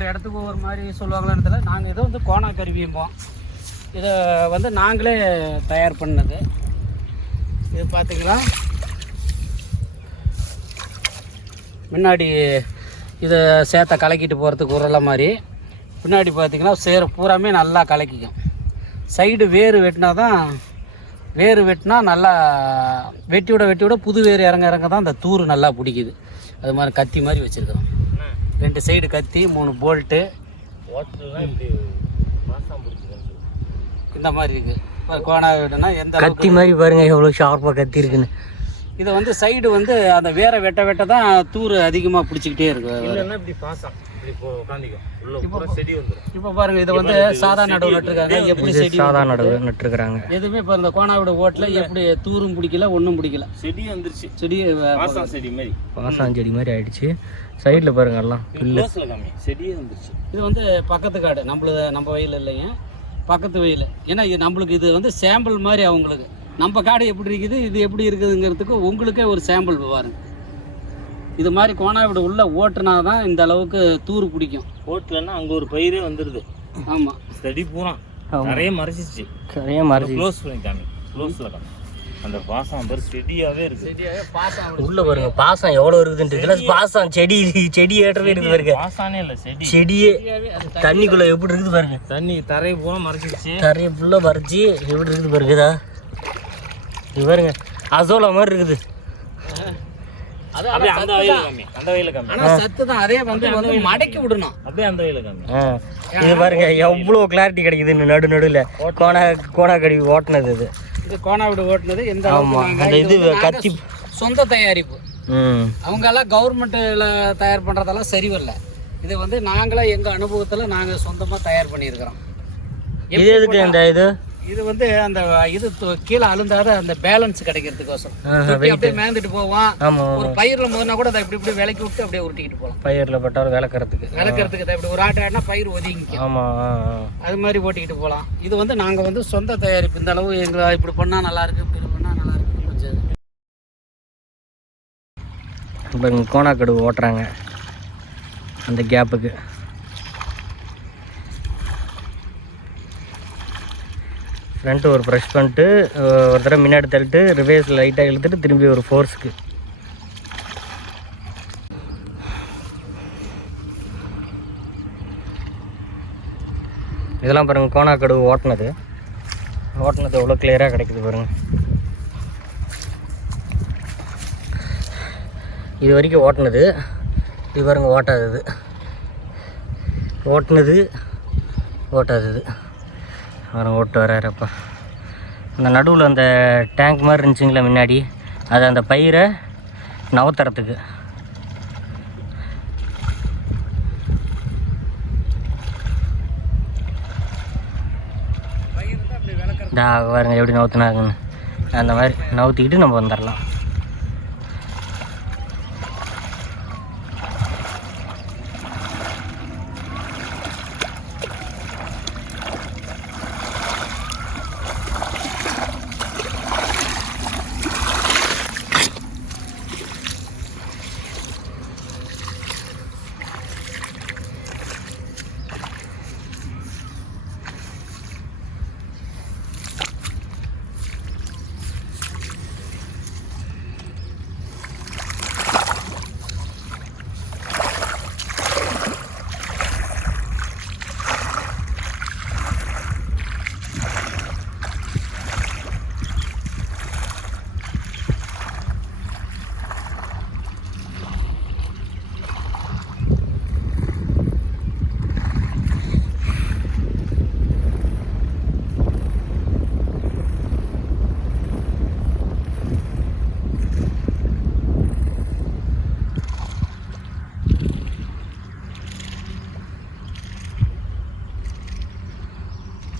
ஒவ்வொரு இடத்துக்கு ஒவ்வொரு மாதிரி சொல்லுவாங்களான்னு தெரியல. நாங்கள் இதை வந்து கோணா கருவியும்போம். இதை வந்து நாங்களே தயார் பண்ணது. இது பார்த்தீங்களா, முன்னாடி இதை சேத்தை கலக்கிட்டு போகிறதுக்கு உரலை மாதிரி, பின்னாடி பார்த்தீங்கன்னா சேரை பூராமே நல்லா கலக்கிக்கும். சைடு வேறு வெட்டினா தான், வேறு வெட்டினா நல்லா வெட்டி விட புது வேறு இறங்க தான் அந்த தூர் நல்லா பிடிக்குது. அது மாதிரி கத்தி மாதிரி வச்சுருக்கிறோம். 2 சைடு கத்தி, 3 போல்ட்டு இந்த மாதிரி இருக்குது. கோணா வீடுனா எந்த கத்தி மாதிரி பாருங்க எவ்வளோ ஷார்ப்பாக கத்தி இருக்குன்னு. இதை வந்து சைடு வந்து அந்த வேற வெட்ட தான் தூர் அதிகமாக பிடிச்சிக்கிட்டே இருக்கு. இப்போ பாருங்க, இதை வந்து சாதா நடவு நட்டுருக்காங்க. எப்படி செடி சாதா நடவு நட்டுருக்காங்க. எதுவுமே இப்போ இந்த கோணாவோட ஓட்டில் எப்படி தூரும் பிடிக்கல, ஒன்றும் பிடிக்கல. செடி வந்துருச்சு. செடி செடி மாதிரி பாசாஞ்செடி மாதிரி ஆயிடுச்சு. சைடில் பாருங்க எல்லாம் செடியே வந்துருச்சு. இது வந்து பக்கத்து காடு, நம்ம வயல் இல்லைங்க, பக்கத்து வயல். ஏன்னா இது நம்மளுக்கு இது வந்து சாம்பிள் மாதிரி. அவங்களுக்கு நம்ம காடு எப்படி இருக்குது, இது எப்படி இருக்குதுங்கிறதுக்கு உங்களுக்கே ஒரு சாம்பிள் பாருங்க. இது மாதிரி கோணாவிட உள்ள ஓட்டுனா தான் இந்த அளவுக்கு தூர் பிடிக்கும். ஓட்டலன்னா அங்கே ஒரு பயிரே வந்துடுது. ஆமாம், செடி பூரா நிறைய மறைச்சிச்சு. நிறைய மறைச்சி க்ளோஸ் பண்ணிட்டாங்க. க்ளோஸில் காமி அந்த பாசம் பேர் செடியாகவே இருக்குது. செடியாகவே பாசம் உள்ள பாருங்க. பாசம் எவ்வளோ இருக்குதுன்றது பாசம் செடி ஏற்றவே இருக்குது பாருங்க. பாசானே இல்லை, செடியே தண்ணிக்குள்ளே எப்படி இருக்குது பாருங்க. தண்ணி தரையை பூரா மறைச்சிருச்சு. தரையை ஃபுல்லாக மறைச்சி எப்படி இருக்குது பாருங்கதா. இது பாருங்க அசோலா மாதிரி இருக்குது. அந்த வயல கம்மி. ஆனால் சத்து தான். அதே வந்து மடக்கி விடணும். அப்படியே அந்த வயல கம்மி. இது பாருங்க எவ்வளோ கிளாரிட்டி கிடைக்குது. நடுவில் கோணா கருவி ஓட்டுனது. இது கோணாவிட ஓட்டுனது. எந்த அந்த இது கத்தி சொந்த தயாரிப்பு. அவங்கெல்லாம் கவர்மெண்ட்டில் தயார் பண்ணுறதெல்லாம் சரி வரல. இது வந்து நாங்களே எங்கள் அனுபவத்தில் நாங்கள் சொந்தமாக தயார் பண்ணியிருக்கிறோம். இது எதுக்கு இந்த இது வந்து அந்த இது கீழே அழுந்தாத அந்த பேலன்ஸ் கிடைக்கிறதுக்கோசம் அப்படியே மேந்துட்டு போவான். ஒரு பயிர்ல முதனா கூட அதை இப்படி விலக்கி விட்டு அப்படியே உருட்டிக்கிட்டு போகலாம். பயிரில் பட்டாலும் விளக்கறதுக்கு இப்படி ஒரு ஆட்டினா பயிர் ஒதுங்கிக்கும். ஆமாம், அது மாதிரி ஓட்டிக்கிட்டு போகலாம். இது வந்து நாங்கள் வந்து சொந்த தயாரிப்பு. இந்த அளவு எங்களை இப்படி பண்ணால் நல்லா இருக்கு, இப்படி பண்ணால் நல்லா இருக்கு. இப்போ இங்கே கோணாக்கடு ஓட்டுறாங்க அந்த கேப்புக்கு. ஃப்ரண்ட்டு ஒரு ப்ரெஷ் பண்ணிட்டு ஒரு தடவை முன்னாடி தள்ளிட்டு ரிவேர்ஸ் லைட்டாக இழுத்துட்டு திரும்பி ஒரு ஃபோர்ஸுக்கு. இதெல்லாம் பாருங்கள் கோணாக்கடு ஓட்டினது எவ்வளோ கிளியராக கிடைக்குது பாருங்கள். இது வரைக்கும் ஓட்டினது. இது பாருங்க ஓட்டாதது. அவரை ஓட்டு வர்றாருப்பா. அந்த நடுவில் அந்த டேங்க் மாதிரி இருந்துச்சுங்களா முன்னாடி, அது அந்த பயிரை நவத்தரத்துக்கு. பாருங்க எப்படி நவுத்துனாங்கன்னு. அந்த மாதிரி நவுத்திக்கிட்டு நம்ம வந்துடலாம்.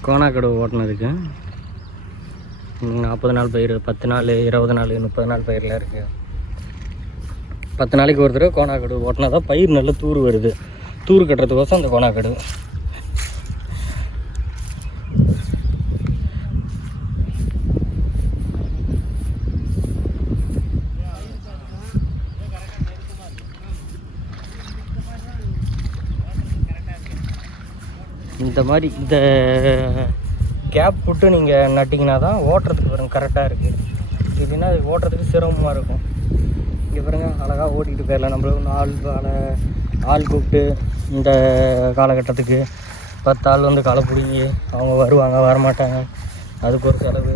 கோணாக்கடு ஓட்டினதுக்கு 40 நாள் பயிர், 10 நாள், 20 நாள், 30 நாள் பயிரில் இருக்குது. 10 நாளைக்கு ஒரு தடவை கோணாக்கடு ஓட்டினா தான் பயிர் நல்ல தூர் வருது. தூர் கட்டுறதுக்கோசம் அந்த கோணாக்கடு. இந்த மாதிரி இந்த கேப் போட்டு நீங்கள் நட்டிங்கன்னா தான் ஓட்டுறதுக்கு பாருங்க கரெக்டாக இருக்குது. இல்லைன்னா அது ஓட்டுறதுக்கு சிரமமாக இருக்கும். இங்கே பாருங்க அழகாக ஓட்டிகிட்டு போயிடலாம். நம்மளுக்கு ஆள் கூப்பிட்டு இந்த காலகட்டத்துக்கு 10 ஆள் வந்து களை பிடிங்கி அவங்க வருவாங்க, வரமாட்டாங்க, அதுக்கு ஒரு செலவு.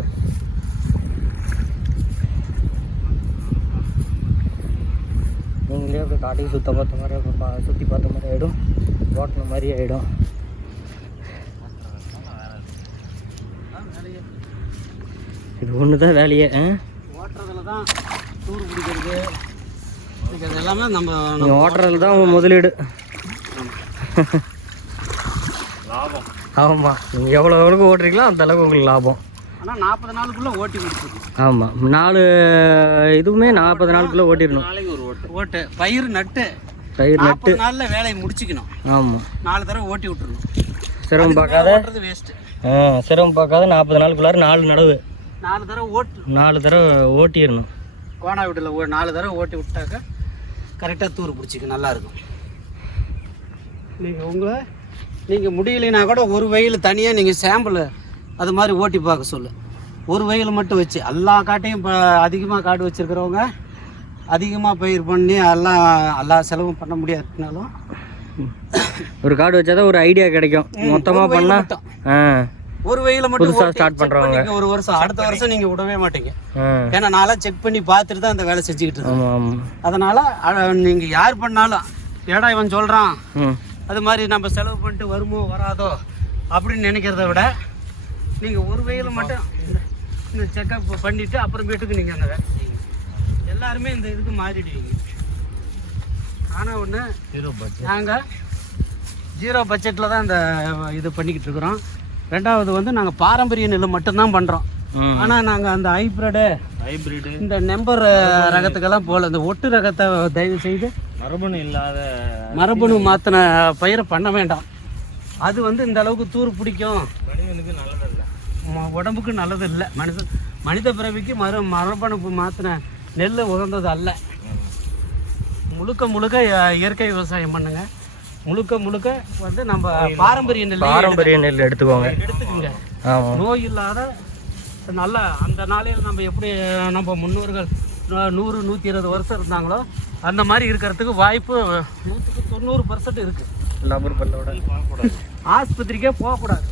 நீங்களே அப்படியே காட்டையும் பார்த்த மாதிரி சுற்றி பார்த்த மாதிரி ஆகிடும், ஓட்டின மாதிரி ஆகிடும். இது ஒன்று தான் வேலையே. ஓட்டுறதுல தான் டூர் பிடிக்கிறது இது எல்லாமே நம்ம நீங்கள் ஓட்டுறதுல தான் உங்கள் முதலீடு. லாபம். ஆமாம், நீங்கள் எவ்வளோக்கு ஓட்டுறீங்களோ அந்த அளவுக்கு உங்களுக்கு லாபம். ஆனால் 40 நாளுக்குள்ளே ஓட்டி முடிச்சிடணும். ஆமாம், 4 இதுவுமே 40 நாளுக்குள்ளே ஓட்டிடணும். நாளைக்கு ஒரு ஓட்டு பயிர் நட்டு 40 நாளில் வேலையை முடிச்சுக்கணும். ஆமாம், 4 தடவை ஓட்டி விட்டுருணும். சிரமம் பார்க்காத வேஸ்ட்டு. சிரமம் பார்க்காத 40 நாளுக்குள்ளார 4 நடவு 4 தடவை 4 தடவை ஓட்டிடணும். கோணா வீட்டில் 4 தடவை ஓட்டி விட்டாக்க கரெக்டாக தூர் பிடிச்சிக்க நல்லாயிருக்கும். நீங்கள் முடியலைன்னா கூட ஒரு வயல் தனியாக நீங்கள் சாம்பிள் அது மாதிரி ஓட்டி பார்க்க சொல்லு. ஒரு வயல் மட்டும் வச்சு எல்லா காட்டையும் இப்போ அதிகமாக காடு வச்சுருக்கிறவங்க அதிகமாக பயிர் பண்ணி எல்லா செலவும் பண்ண முடியாதுனாலும் ஒரு காடு வச்சாதான் ஒரு ஐடியா கிடைக்கும். மொத்தமாக பண்ணால் ஒரு வயலில் மட்டும் புதுசாக ஸ்டார்ட் பண்ணுறவங்க ஒரு வருஷம் அடுத்த வருஷம் நீங்கள் விடவே மாட்டீங்க. ஏன்னா நான்லாம் செக் பண்ணி பார்த்துட்டு தான் அந்த வேலை செஞ்சுக்கிட்டு இருக்கேன். அதனால் நீங்கள் யார் பண்ணாலும் ஏடா இவன் சொல்கிறான் அது மாதிரி நம்ம செலவு பண்ணிட்டு வருமோ வராதோ அப்படின்னு நினைக்கிறத விட நீங்கள் ஒரு வயலில் மட்டும் இந்த செக்கப் பண்ணிவிட்டு அப்புறமேட்டுக்கு நீங்கள் அந்த வேலை செய்யுங்க. எல்லாருமே இந்த இதுக்கு மாறிடுவீங்க. ஆனால் ஒன்று நாங்கள் 0 பட்ஜெட்டில் தான் இந்த இது பண்ணிக்கிட்டு இருக்கிறோம். 2வது வந்து நாங்கள் பாரம்பரிய நெல் மட்டும்தான் பண்ணுறோம். ஆனால் நாங்கள் அந்த ஹைப்ரிடு இந்த நம்பர் ரகத்துக்கெல்லாம் போகல. இந்த ஒட்டு ரகத்தை தயவு செய்து மரபணு மாற்றின பயிரை பண்ண வேண்டாம். அது வந்து இந்த அளவுக்கு தூர் பிடிக்கும், உடம்புக்கு நல்லது இல்லை. மனித பிறவிக்கு மரபணு மாற்றின நெல் உகந்தது அல்ல. முழுக்க இயற்கை விவசாயம் பண்ணுங்க. முழுக்க வந்து நம்ம பாரம்பரிய நெல் எடுத்துக்கோங்க. நோய் இல்லாத நல்ல அந்த நாளையில் நம்ம எப்படி நம்ம முன்னோர்கள் 100-120 வருஷம் இருந்தாங்களோ அந்த மாதிரி இருக்கிறதுக்கு வாய்ப்பு 100% இருக்குது. லபர் பல்லோட ஆஸ்பத்திரிக்கே போகக்கூடாது.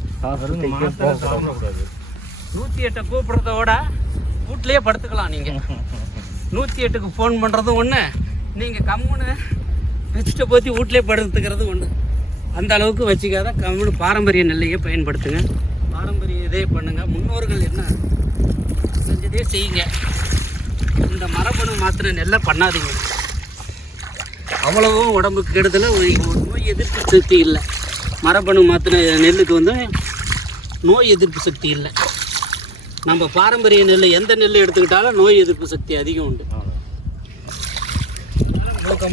108 கூப்பிட்றதோட வீட்லேயே படுத்துக்கலாம். நீங்கள் 108க்கு ஃபோன் பண்ணுறதும் ஒன்று, நீங்கள் கம்முன்னு வச்சுட்டு போத்தி வீட்லேயே படுத்துக்கிறது ஒன்று. அந்த அளவுக்கு வச்சுக்காத கம்முன்னு பாரம்பரிய நெல்லையே பயன்படுத்துங்க. பாரம்பரிய இதே பண்ணுங்கள். முன்னோர்கள் என்ன செஞ்சதே செய்யுங்க. இந்த மரபணு மாத்திர நெல்லை பண்ணாதீங்க. அவ்வளவும் உடம்புக்கு கெடுதல. நோய் எதிர்ப்பு சக்தி இல்லை. மரபணு மாத்திர நெல்லுக்கு வந்து நோய் எதிர்ப்பு சக்தி இல்லை. நம்ம பாரம்பரிய நெல் எந்த நெல் எடுத்துக்கிட்டாலும் நோய் எதிர்ப்பு சக்தி அதிகம் உண்டு.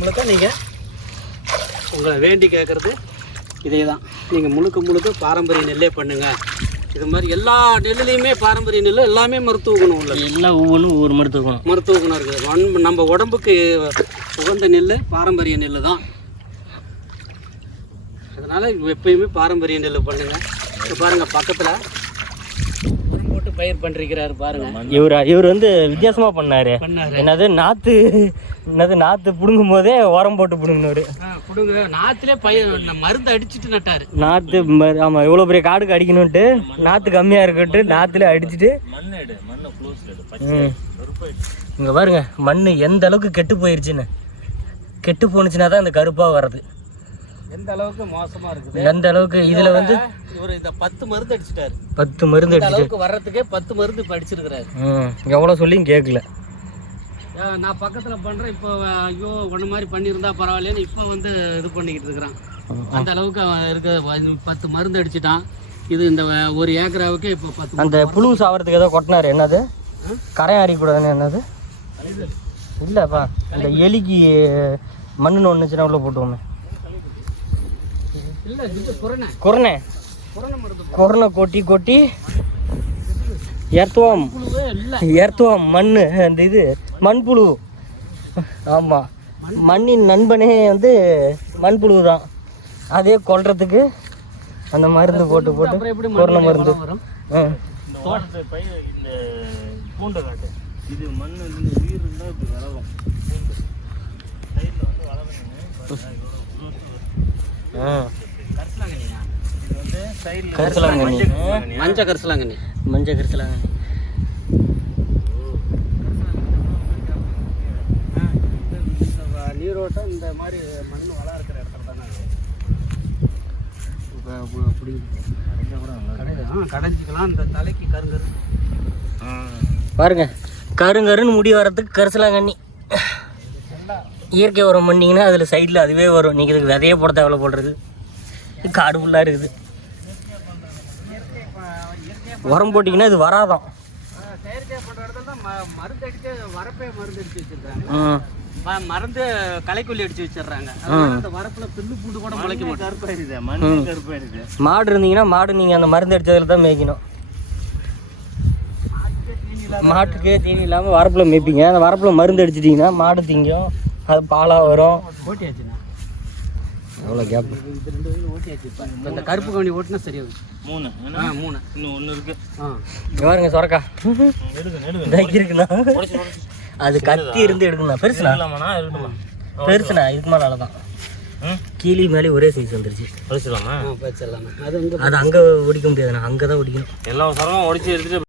முழுக்க நீங்கள் உங்களை வேண்டி கேட்குறது இதே தான். நீங்கள் முழுக்க பாரம்பரிய நெல்லே பண்ணுங்கள். இது மாதிரி எல்லா நெல்லுலேயுமே பாரம்பரிய நெல் எல்லாமே மருத்துவ குணம் உள்ள எல்லாம் ஒவ்வொன்றும் ஒவ்வொரு மருத்துவ குணம் இருக்குது. நம்ம உடம்புக்கு உகந்த நெல் பாரம்பரிய நெல் தான். அதனால் எப்பயுமே பாரம்பரிய நெல் பண்ணுங்கள். இப்போ பாருங்கள் பக்கத்தில் போட்டு பயிர் பண்ணிருக்கிறாரு பாருங்கள். இவர் வந்து வித்தியாசமாக பண்ணார். நாற்று பிடுங்கும் போதே உரம் போட்டு பிடுங்கினாரு. நாற்றுலே பயிர் மருந்து அடிச்சுட்டு நட்டார். நாற்று ஆமாம், இவ்வளோ பெரிய காடுக்கு அடிக்கணுன்ட்டு நாற்று கம்மியாக இருக்கட்டு நாற்றுல அடிச்சுட்டு இங்கே பாருங்க மண் எந்த அளவுக்கு கெட்டு போயிடுச்சுன்னு. கெட்டு போணுச்சுன்னா தான் இந்த கருப்பாக வர்றது. எந்த அளவுக்கு மோசமாக இருக்குது. எந்த அளவுக்கு இதில் வந்து இவர் இந்த 10 மருந்து அடிச்சிட்டாரு. 10 மருந்து அடிச்சு வர்றதுக்கே 10 மருந்து படிச்சிருக்கிறாரு. எவ்வளோ சொல்லியும் கேட்கல. நான் பக்கத்தில் பண்ணுறேன். இப்போ ஐயோ ஒன்று மாதிரி பண்ணியிருந்தா பரவாயில்லன்னு இப்போ வந்து இது பண்ணிக்கிட்டு இருக்கிறான். அந்த அளவுக்கு இருக்க 10 மருந்து அடிச்சிட்டான். இது இந்த 1 ஏக்கராவுக்கு இப்போ 10. அந்த புழு சாவறதுக்கு ஏதோ கொட்டினாரு. என்னது கரையான் அடிக்கூடாதுன்னு? என்னது இல்லைப்பா, இந்த எலிக்கு மண்ணுன்னு ஒன்றுச்சுன்னா உள்ள போட்டுவோமே. இல்லை கொரோனா கொட்டி ஏர்த்துவோம் மண். அந்த இது மண்புழு. ஆமாம், மண்ணின் நண்பனே வந்து மண்புழு தான். அதே கொல்றதுக்கு அந்த மருந்து போட்டு போட்டு அப்புறம் எப்படி கொரோனா மருந்து வரும்? இந்த தோட்டத்தை பயிர் இந்த பூண்டை காட்டு இது மண் இந்த உயிர் இருந்தால் இப்படி வளரும் பூண்டு சைடில் வந்து வளருங்க. கரிசலாங்கண்ணியா? இது வந்து சைடில் கரிசலாங்கண்ணி. மஞ்சள் கரிசலாங்கண்ணி. மஞ்சள் கரிசலாங்கண்ணி. நீரோட்டம் இந்த மாதிரி மண் வளர்க்கிற இடத்துல தானே கடைஞ்சிக்கலாம். இந்த தலைக்கு கருங்கரு பாருங்க, கருங்கருன்னு முடி வரதுக்கு கரிசலாங்கண்ணி. இயற்கை உரம் பண்ணிங்கன்னா அதில் சைடில் அதுவே வரும். நீங்கள் இதுக்கு விதையே போட தேவையில்ல போடுறது. காடு ஃபுல்லாக இருக்குது. உரம் போட்டிங்கன்னா இது வராதான். செயற்கை பண்ணுற இடத்துல தான் மருந்து அடித்து வரப்பே மருந்து அடித்து வச்சுருக்காங்க. மருந்து களைக்கொல்லி அடிச்சு வச்சிடுறாங்க. அந்த வரப்புல பில்லு பூண்டு கூட முளைக்க மாட்டேன். கருப்பாயிருது மண் கருப்பாயிருது. மாடு இருந்தீங்கன்னா மாடு நீங்கள் அந்த மருந்து அடித்ததில் தான் மேய்க்கணும். மாட்டுக்கே தீனி இல்லாமல் வரப்பில் மேய்ப்பீங்க. அந்த வரப்பில் மருந்து அடிச்சிட்டிங்கன்னா மாடு திங்கும், அது பாலாக வரும். ஓட்டியாச்சுண்ணா, எவ்வளோ கேப். இது 2 வயது ஓட்டியாச்சு. இப்போ இந்த கருப்பு கவனி ஓட்டினா சரியாகும். 3 3 இன்னும் 1 இருக்கு. பாருங்க சொரக்கா எடுங்க இருக்குண்ணா. அது கத்தி இருந்து எடுக்கணும்ண்ணா. பெருசுண்ணா எடுக்கணுமா? பெருசுண்ணா. இதுக்கு மேலே தான் கீழே மேலே ஒரே சைஸ் வந்துருச்சு. படிச்சிடலாமா? வச்சிடலாமா? அது அங்கே ஒடிக்க முடியாதுண்ணா, அங்கே தான் ஒடிக்கணும். எல்லா சரமும் உடைச்சி எடுத்துட்டு